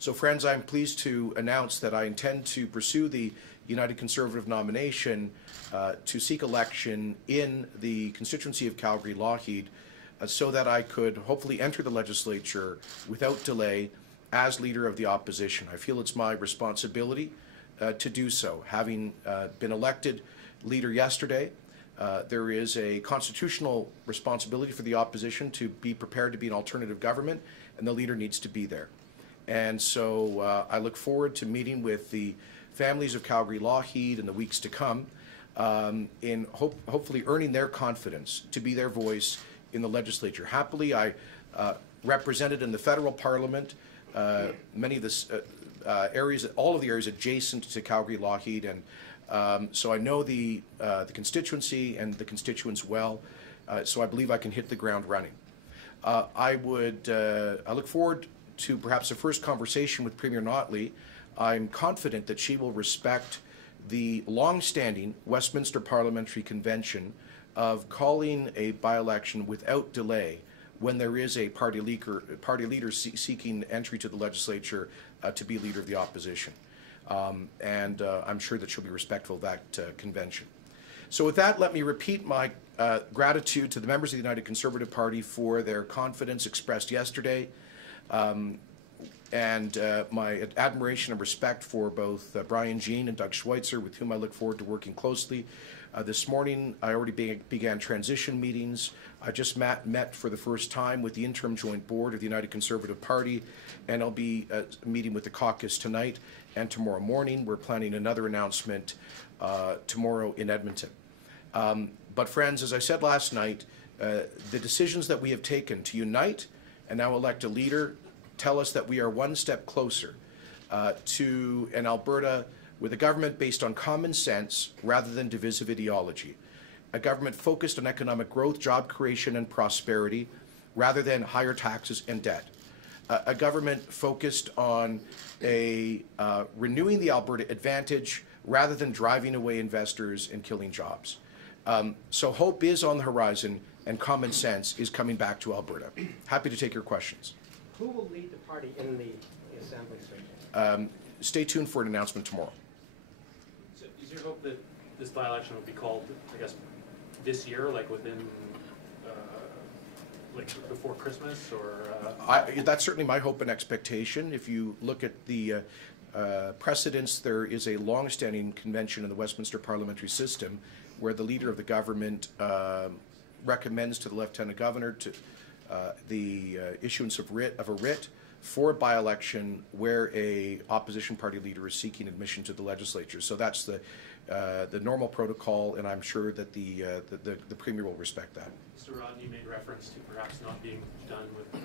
So friends, I'm pleased to announce that I intend to pursue the United Conservative nomination to seek election in the constituency of Calgary-Lougheed so that I could hopefully enter the legislature without delay as leader of the opposition. I feel it's my responsibility to do so. Having been elected leader yesterday, there is a constitutional responsibility for the opposition to be prepared to be an alternative government, and the leader needs to be there. And so I look forward to meeting with the families of Calgary-Lougheed in the weeks to come in hopefully earning their confidence to be their voice in the legislature. Happily, I represented in the federal parliament many of the areas, all of the areas adjacent to Calgary-Lougheed, and so I know the constituency and the constituents well, so I believe I can hit the ground running. I look forward to perhaps a first conversation with Premier Notley. I'm confident that she will respect the long-standing Westminster Parliamentary Convention of calling a by-election without delay when there is a party leader seeking entry to the legislature to be leader of the opposition. And I'm sure that she'll be respectful of that convention. So with that, let me repeat my gratitude to the members of the United Conservative Party for their confidence expressed yesterday, and my admiration and respect for both Brian Jean and Doug Schweitzer, with whom I look forward to working closely. This morning, I already began transition meetings. I just met for the first time with the interim joint board of the United Conservative Party, and I'll be meeting with the caucus tonight and tomorrow morning. We're planning another announcement tomorrow in Edmonton. But friends, as I said last night, the decisions that we have taken to unite and now elect a leader tell us that we are one step closer to an Alberta with a government based on common sense rather than divisive ideology, a government focused on economic growth, job creation and prosperity rather than higher taxes and debt, a government focused on renewing the Alberta advantage rather than driving away investors and killing jobs. So hope is on the horizon and common sense is coming back to Alberta. Happy to take your questions. Who will lead the party in the assembly, sir? Stay tuned for an announcement tomorrow. So is your hope that this by-election will be called, I guess, this year, like within, like before Christmas, or? That's certainly my hope and expectation. If you look at the precedents, there is a long-standing convention in the Westminster parliamentary system where the leader of the government recommends to the Lieutenant Governor to the issuance of a writ for a by-election where a opposition party leader is seeking admission to the legislature. So that's the normal protocol, and I'm sure that the Premier will respect that. Mr. Rodney made reference to perhaps not being done with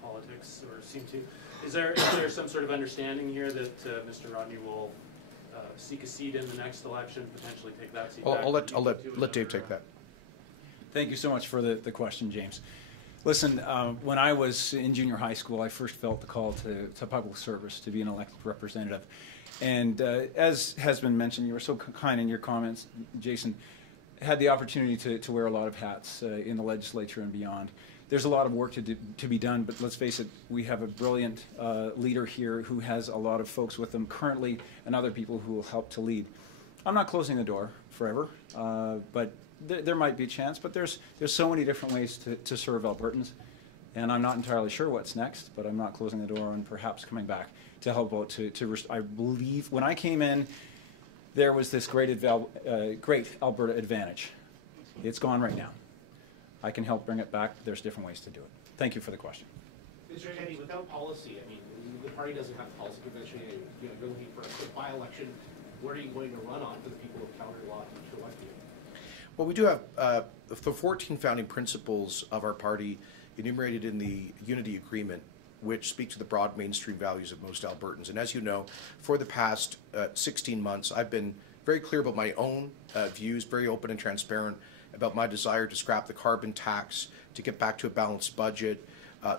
politics, or seem to. Is there some sort of understanding here that Mr. Rodney will seek a seat in the next election, potentially take that seat back? I'll let Dave take that. Thank you so much for the question, James. Listen, when I was in junior high school, I first felt the call to public service, to be an elected representative. And as has been mentioned, you were so kind in your comments, Jason, had the opportunity to wear a lot of hats in the legislature and beyond. There's a lot of work to be done, but let's face it, we have a brilliant leader here who has a lot of folks with them currently and other people who will help to lead. I'm not closing the door forever, but there might be a chance, but there's so many different ways to serve Albertans, and I'm not entirely sure what's next, but I'm not closing the door on perhaps coming back to help out. I believe when I came in, there was this great Alberta advantage. It's gone right now. I can help bring it back. There's different ways to do it. Thank you for the question. Mr. Kennedy, without policy, I mean, the party doesn't have policy convention. You're looking for a by-election. What are you going to run on for the people of Calgary-Lougheed to elect you? Well, we do have the 14 founding principles of our party enumerated in the Unity Agreement, which speak to the broad mainstream values of most Albertans. And as you know, for the past 16 months, I've been very clear about my own views, very open and transparent about my desire to scrap the carbon tax, to get back to a balanced budget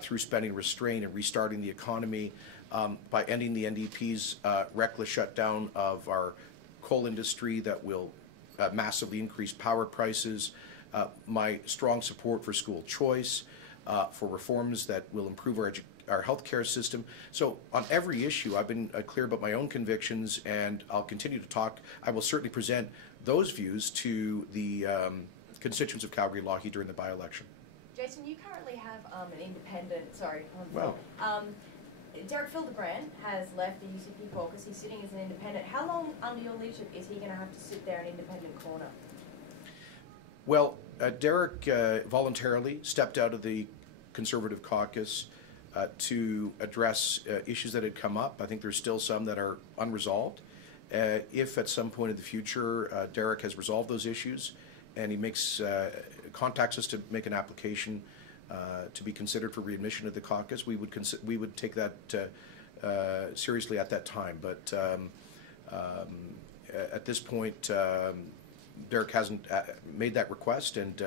through spending restraint and restarting the economy, by ending the NDP's reckless shutdown of our coal industry that will massively increase power prices, my strong support for school choice, for reforms that will improve our our healthcare system. So on every issue, I've been clear about my own convictions, and I'll continue to talk. I will certainly present those views to the constituents of Calgary Lougheed during the by-election. Jason, you currently have an independent, Well. Derek Fildebrand has left the UCP caucus. He's sitting as an independent. How long under your leadership is he going to have to sit there in independent corner? Well, Derek voluntarily stepped out of the Conservative caucus to address issues that had come up. I think there's still some that are unresolved. If at some point in the future Derek has resolved those issues and he makes contacts us to make an application to be considered for readmission of the caucus, we would take that seriously at that time. But at this point, Derek hasn't made that request, and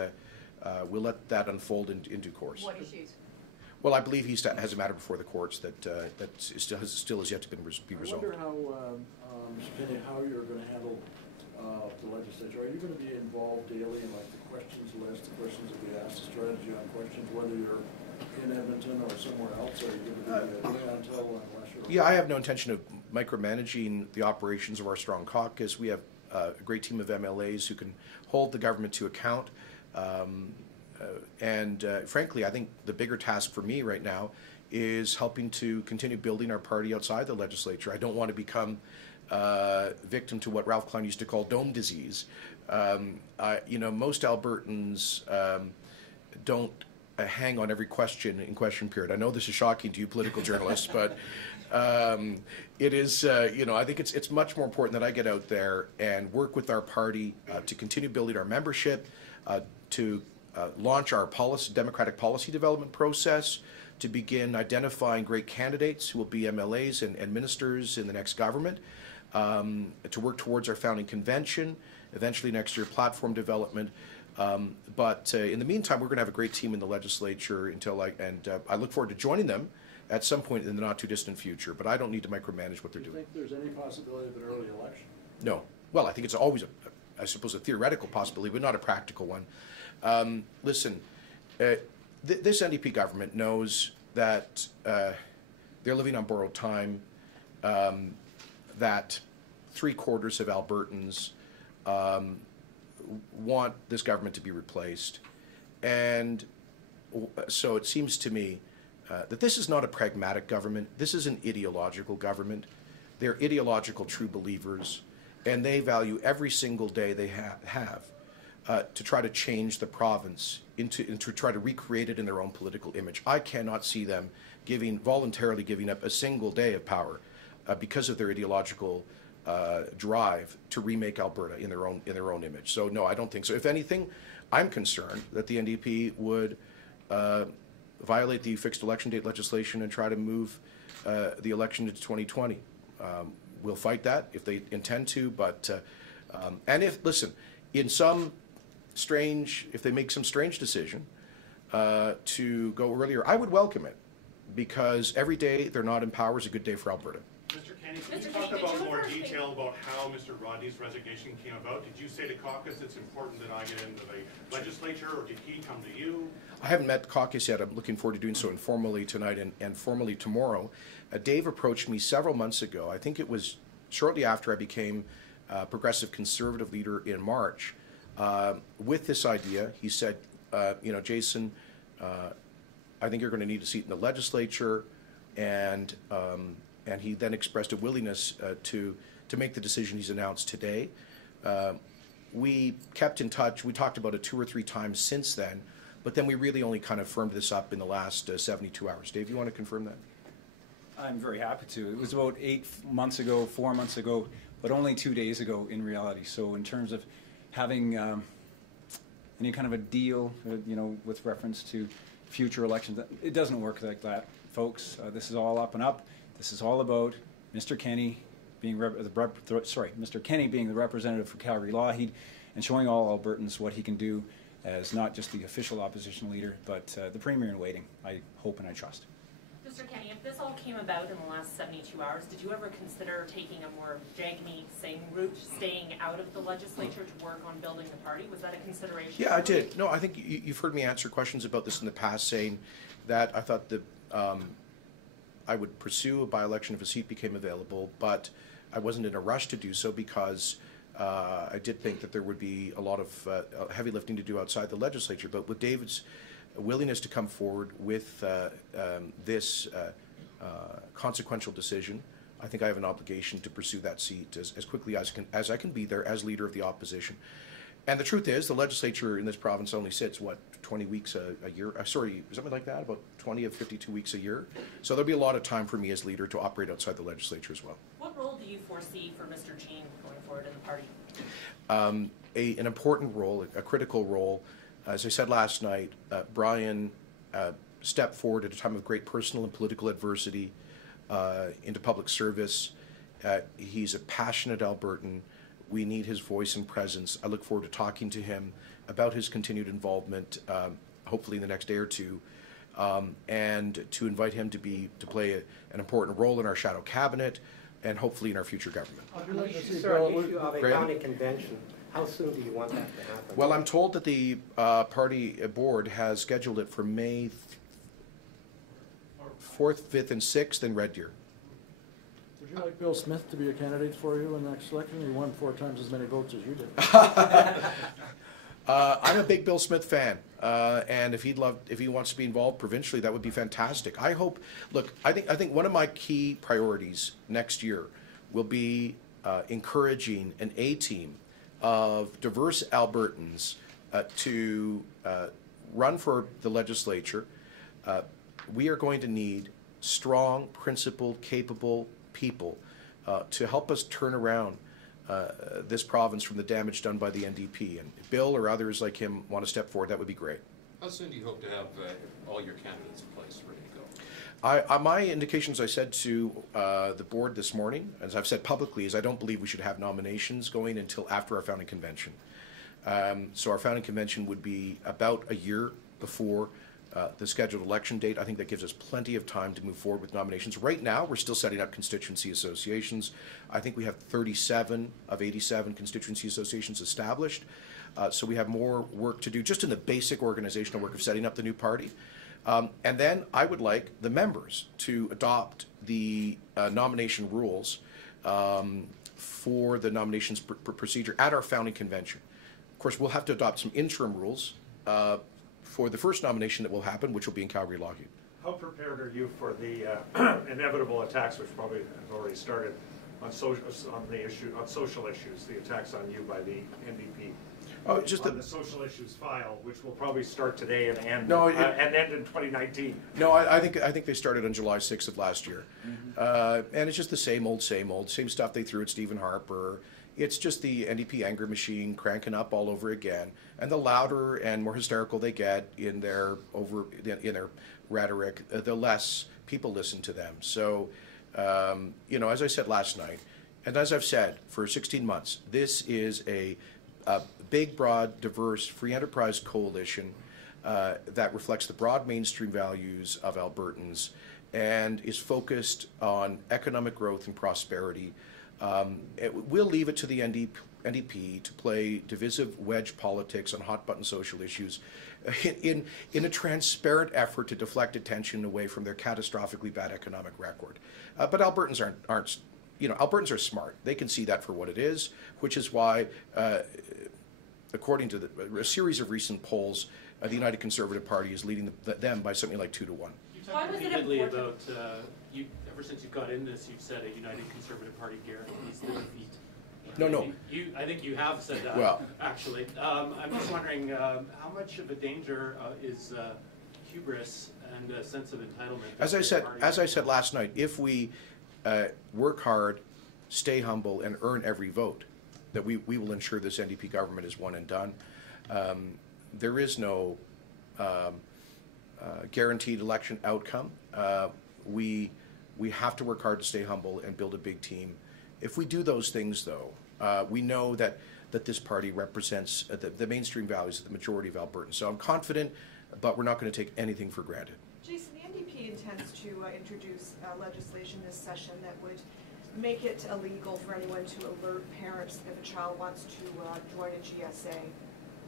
we'll let that unfold in due course. What issues? Well, I believe he has a matter before the courts that still has yet to be resolved. I wonder how, Mr. Penny, how you're going to handle the legislature. Are you going to be involved daily in like the questions list, the questions that we ask, the strategy on questions, whether you're in Edmonton or somewhere else? Are you going to be doing until unless you're... Yeah, I have no intention of micromanaging the operations of our strong caucus. We have a great team of MLAs who can hold the government to account. Frankly, I think the bigger task for me right now is helping to continue building our party outside the legislature. I don't want to become victim to what Ralph Klein used to call dome disease. Most Albertans don't hang on every question in question period. I know this is shocking to you political journalists, but it is, I think it's much more important that I get out there and work with our party to continue building our membership, to launch our democratic policy development process, to begin identifying great candidates who will be MLAs and ministers in the next government, to work towards our founding convention, eventually next year platform development. But in the meantime, we're going to have a great team in the legislature I look forward to joining them at some point in the not too distant future. But I don't need to micromanage what they're doing. Do you think there's any possibility of an early election? No. Well, I think it's always I suppose a theoretical possibility, but not a practical one. Listen, this NDP government knows that they're living on borrowed time, that 3/4 of Albertans want this government to be replaced. And so it seems to me that this is not a pragmatic government. This is an ideological government. They're ideological true believers, and they value every single day they have to try to change the province and to try to recreate it in their own political image. I cannot see them voluntarily giving up a single day of power because of their ideological drive to remake Alberta in their own image. So no, I don't think so. If anything, I'm concerned that the NDP would violate the fixed election date legislation and try to move the election to 2020. We'll fight that if they intend to, but if they make some strange decision to go earlier, I would welcome it, because every day they're not in power is a good day for Alberta. Mr. Kenny, can you talk about more detail about how Mr. Rodney's resignation came about? Did you say to caucus it's important that I get into the legislature, or did he come to you? I haven't met caucus yet. I'm looking forward to doing so informally tonight and formally tomorrow. Dave approached me several months ago. I think it was shortly after I became Progressive Conservative leader in March. With this idea, he said, Jason, I think you're going to need a seat in the legislature, and he then expressed a willingness to make the decision he's announced today. We kept in touch. We talked about it 2 or 3 times since then, but then we really only kind of firmed this up in the last 72 hours. Dave, you want to confirm that? I'm very happy to. It was about 4 months ago, but only 2 days ago in reality. So in terms of having any kind of a deal, with reference to future elections, it doesn't work like that, folks. This is all up and up. This is all about Mr. Kenny being Mr. Kenny being the representative for Calgary Lougheed and showing all Albertans what he can do as not just the official opposition leader, but the premier in waiting. I hope and I trust. Mr. Kenny, if this all came about in the last 72 hours, did you ever consider taking a more Jagmeet Singh route, staying out of the legislature to work on building the party? Was that a consideration? Yeah, I did. No, I think you've heard me answer questions about this in the past, saying that I thought the I would pursue a by-election if a seat became available, but I wasn't in a rush to do so because I did think that there would be a lot of heavy lifting to do outside the legislature. But with David's willingness to come forward with this consequential decision, I think I have an obligation to pursue that seat as quickly as I can be there as leader of the opposition. And the truth is, the legislature in this province only sits, what, 20 weeks a year? Sorry, something like that, about 20 of 52 weeks a year. So there'll be a lot of time for me as leader to operate outside the legislature as well. What role do you foresee for Mr. Jean going forward in the party? An important role, a critical role. As I said last night, Brian stepped forward at a time of great personal and political adversity into public service. He's a passionate Albertan. We need his voice and presence. I look forward to talking to him about his continued involvement, hopefully in the next day or two, and to invite him to play an important role in our shadow cabinet and hopefully in our future government. Sir, on the issue of a county convention, how soon do you want that to happen? Well, I'm told that the party board has scheduled it for May 4th, 5th, and 6th in Red Deer. Would you like Bill Smith to be a candidate for you in the next election? He won 4 times as many votes as you did. I'm a big Bill Smith fan, and if he wants to be involved provincially, that would be fantastic. I hope. Look, I think one of my key priorities next year will be encouraging an A team of diverse Albertans to run for the legislature. We are going to need strong, principled, capable people to help us turn around this province from the damage done by the NDP. And if Bill or others like him want to step forward, that would be great. How soon do you hope to have all your candidates in place, ready to go? My indications, I said to the board this morning, as I've said publicly, is I don't believe we should have nominations going until after our founding convention. So our founding convention would be about a year before the scheduled election date. I think that gives us plenty of time to move forward with nominations. Right now, we're still setting up constituency associations. I think we have 37 of 87 constituency associations established. So we have more work to do just in the basic organizational work of setting up the new party. And then I would like the members to adopt the nomination rules for the nominations procedure at our founding convention. Of course, we'll have to adopt some interim rules for the first nomination that will happen, which will be in Calgary Lockheed. How prepared are you for the inevitable attacks, which probably have already started, on social issues, the attacks on you by the NDP? Oh, just on the social issues file, which will probably start today and end, and end in 2019. No, I think they started on July 6th of last year, and it's just the same old, same stuff they threw at Stephen Harper. It's just the NDP anger machine cranking up all over again, and the louder and more hysterical they get in their rhetoric, the less people listen to them. So, as I said last night, and as I've said for 16 months, this is a big, broad, diverse, free enterprise coalition that reflects the broad mainstream values of Albertans and is focused on economic growth and prosperity. We'll leave it to the NDP to play divisive wedge politics on hot-button social issues in a transparent effort to deflect attention away from their catastrophically bad economic record. But Albertans aren't. Albertans are smart. They can see that for what it is, which is why, according to a series of recent polls, the United Conservative Party is leading them by something like 2 to 1. You talked repeatedly about, ever since you got in this, you've said a United Conservative Party guarantees the defeat. No. I think you have said that, well, actually. I'm just wondering, how much of a danger is hubris and a sense of entitlement? As I said last night, if we work hard, stay humble, and earn every vote, that we will ensure this NDP government is one and done. There is no guaranteed election outcome. We have to work hard to stay humble and build a big team. If we do those things, though, we know that this party represents the mainstream values of the majority of Albertans. So I'm confident, but we're not going to take anything for granted. Jason, the NDP intends to introduce legislation this session that would make it illegal for anyone to alert parents if a child wants to join a GSA.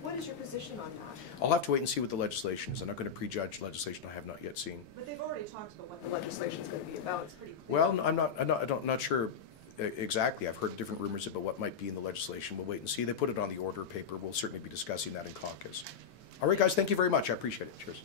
What is your position on that? I'll have to wait and see what the legislation is. I'm not going to prejudge legislation I have not yet seen. But they've already talked about what the legislation is going to be about. It's pretty clear. Well, I'm not sure exactly. I've heard different rumors about what might be in the legislation. We'll wait and see. They put it on the order paper. We'll certainly be discussing that in caucus. All right, guys, thank you very much. I appreciate it. Cheers.